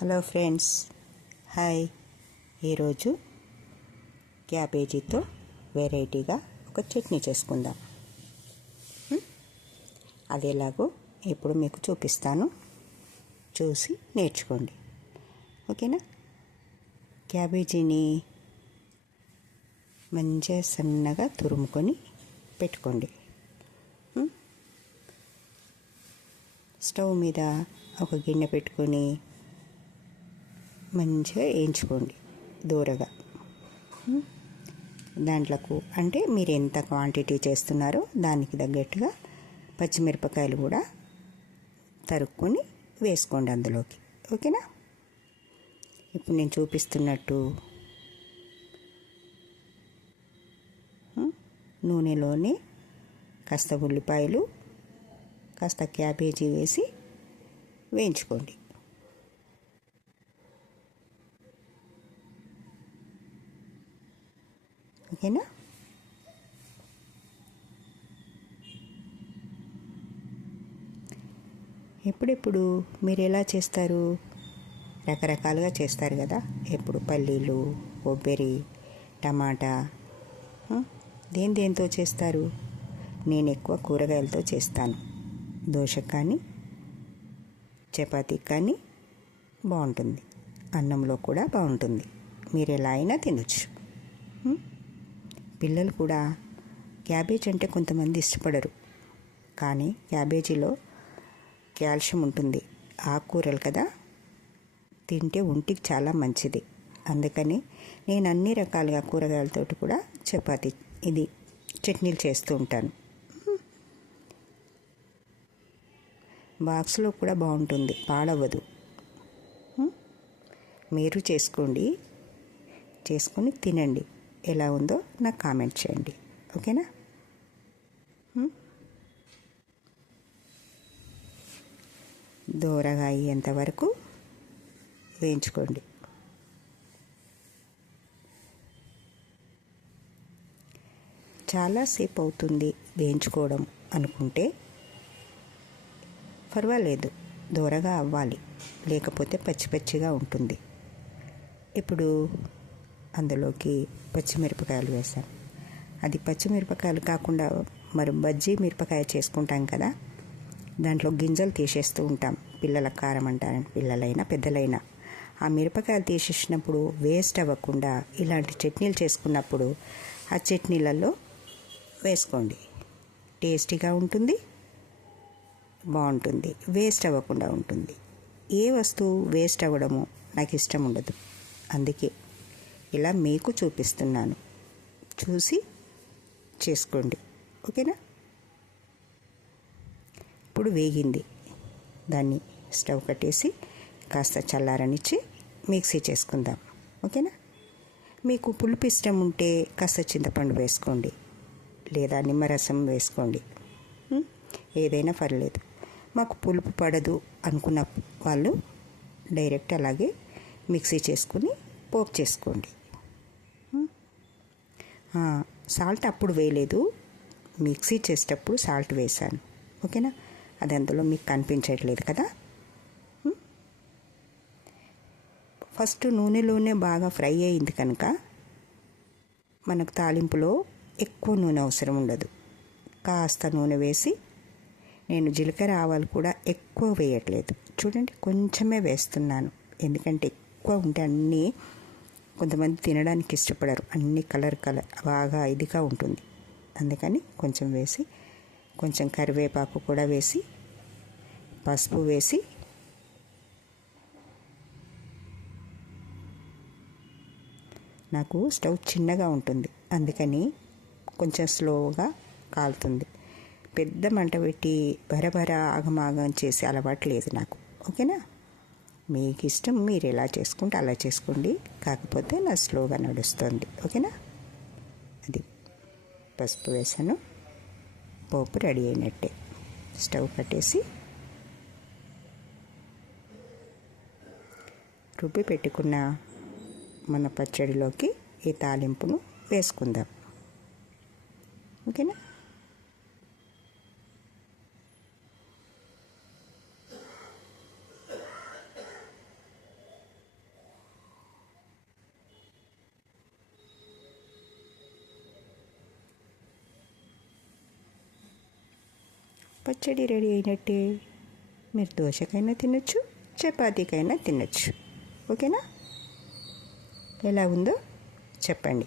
Hello friends, hi. ఈరోజు క్యాబేజీతో వెరైటీగా ఒక చట్నీ చేసుకుందాం. అది ఎలాగో ఇప్పుడు మీకు చూపిస్తాను, చూసి నేర్చుకోండి. ఓకేనా? క్యాబేజీని మంచిగా సన్నగా తురుముకొని పెట్టుకోండి. స్టవ్ మీద ఒక గిన్నె పెట్టుకొని మంచిగా వేయించుకోండి దూరగా. దాంట్లోకి అంటే మీరు ఎంత క్వాంటిటీ చేస్తున్నారో దానికి తగ్గట్టుగా పచ్చిమిరపకాయలు కూడా తరుక్కొని వేసుకోండి అందులోకి. ఓకేనా? ఇప్పుడు నేను చూపిస్తున్నట్టు నూనెలోనే కాస్త ఉల్లిపాయలు, కాస్త క్యాబేజీ వేసి వేయించుకోండి. ఓకేనా? ఎప్పుడెప్పుడు మీరు ఎలా చేస్తారు? రకరకాలుగా చేస్తారు కదా. ఎప్పుడు పల్లీలు, కొబ్బరి, టమాటా, దేంతో చేస్తారు? నేను ఎక్కువ కూరగాయలతో చేస్తాను. దోశకు కానీ చపాతీకి కానీ బాగుంటుంది, అన్నంలో కూడా బాగుంటుంది. మీరు ఎలా అయినా తినొచ్చు. పిల్లలు కూడా క్యాబేజ్ అంటే కొంతమంది ఇష్టపడరు, కానీ క్యాబేజీలో కాల్షియం ఉంటుంది. ఆకుకూరలు కదా, తింటే ఒంటికి చాలా మంచిది. అందుకని నేను అన్ని రకాలుగా కూరగాయలతోటి కూడా ఇది చట్నీలు చేస్తూ ఉంటాను. బాక్స్లో కూడా బాగుంటుంది, పాడవదు. మీరు చేసుకొని తినండి. ఎలా ఉందో నాకు కామెంట్ చేయండి. ఓకేనా? దూరగా అయ్యేంత వరకు వేయించుకోండి. చాలాసేపు అవుతుంది వేయించుకోవడం అనుకుంటే పర్వాలేదు, దూరగా అవ్వాలి, లేకపోతే పచ్చిగా ఉంటుంది. ఇప్పుడు అందులోకి పచ్చిమిరపకాయలు వేసాం. అది పచ్చిమిరపకాయలు కాకుండా మరి బజ్జీ మిరపకాయ చేసుకుంటాం కదా, దాంట్లో గింజలు తీసేస్తూ ఉంటాం. పిల్లల కారం అంటారని, పిల్లలైనా పెద్దలైనా ఆ మిరపకాయలు తీసేసినప్పుడు వేస్ట్ అవ్వకుండా ఇలాంటి చట్నీలు చేసుకున్నప్పుడు ఆ చట్నీలలో వేసుకోండి. టేస్టీగా ఉంటుంది, బాగుంటుంది, వేస్ట్ అవ్వకుండా ఉంటుంది. ఏ వస్తువు వేస్ట్ అవ్వడము నాకు ఇష్టం ఉండదు. అందుకే ఇలా మీకు చూపిస్తున్నాను, చూసి చేసుకోండి. ఓకేనా? ఇప్పుడు వేగింది, దాన్ని స్టవ్ కట్టేసి కాస్త చల్లారనిచ్చి మిక్సీ చేసుకుందాం. ఓకేనా? మీకు పులుపు ఇష్టం ఉంటే కాస్త చింతపండు వేసుకోండి, లేదా నిమ్మరసం వేసుకోండి. ఏదైనా పర్లేదు. మాకు పులుపు పడదు అనుకున్న వాళ్ళు డైరెక్ట్ అలాగే మిక్సీ చేసుకుని పోపు చేసుకోండి. సాల్ట్ అప్పుడు వేయలేదు, మిక్సీ చేసేటప్పుడు సాల్ట్ వేసాను. ఓకేనా? అది అందులో మీకు కనిపించట్లేదు కదా. ఫస్ట్ నూనెలోనే బాగా ఫ్రై అయింది కనుక మనకు తాలింపులో ఎక్కువ నూనె అవసరం ఉండదు. కాస్త నూనె వేసి, నేను జీలకర్ర ఆవాలు కూడా ఎక్కువ వేయట్లేదు, చూడండి, కొంచెమే వేస్తున్నాను. ఎందుకంటే ఎక్కువ ఉంటే అన్నీ కొంతమంది తినడానికి ఇష్టపడరు, అన్ని కలర్ బాగా ఇదిగా ఉంటుంది. అందుకని కొంచెం వేసి, కొంచెం కరివేపాకు కూడా వేసి, పసుపు వేసి, నాకు స్టవ్ చిన్నగా ఉంటుంది అందుకని కొంచెం స్లోగా కాలుతుంది. పెద్ద మంట పెట్టి బరబర ఆగమాగం చేసి అలవాటు లేదు నాకు. ఓకేనా? మీకు ఇష్టం, మీరు ఎలా చేసుకుంటే అలా చేసుకోండి, కాకపోతే నా స్లోగా నడుస్తుంది. ఓకేనా? అది పసుపు వేసాను, పోపు రెడీ అయినట్టే. స్టవ్ కట్టేసి రుబ్బి పెట్టుకున్న మన పచ్చడిలోకి ఈ తాలింపును వేసుకుందాం. ఓకేనా? పచ్చడి రెడీ అయినట్టే. మీరు దోశకైనా తినొచ్చు, చపాతీకైనా తినొచ్చు. ఓకేనా? ఎలా ఉందో చెప్పండి.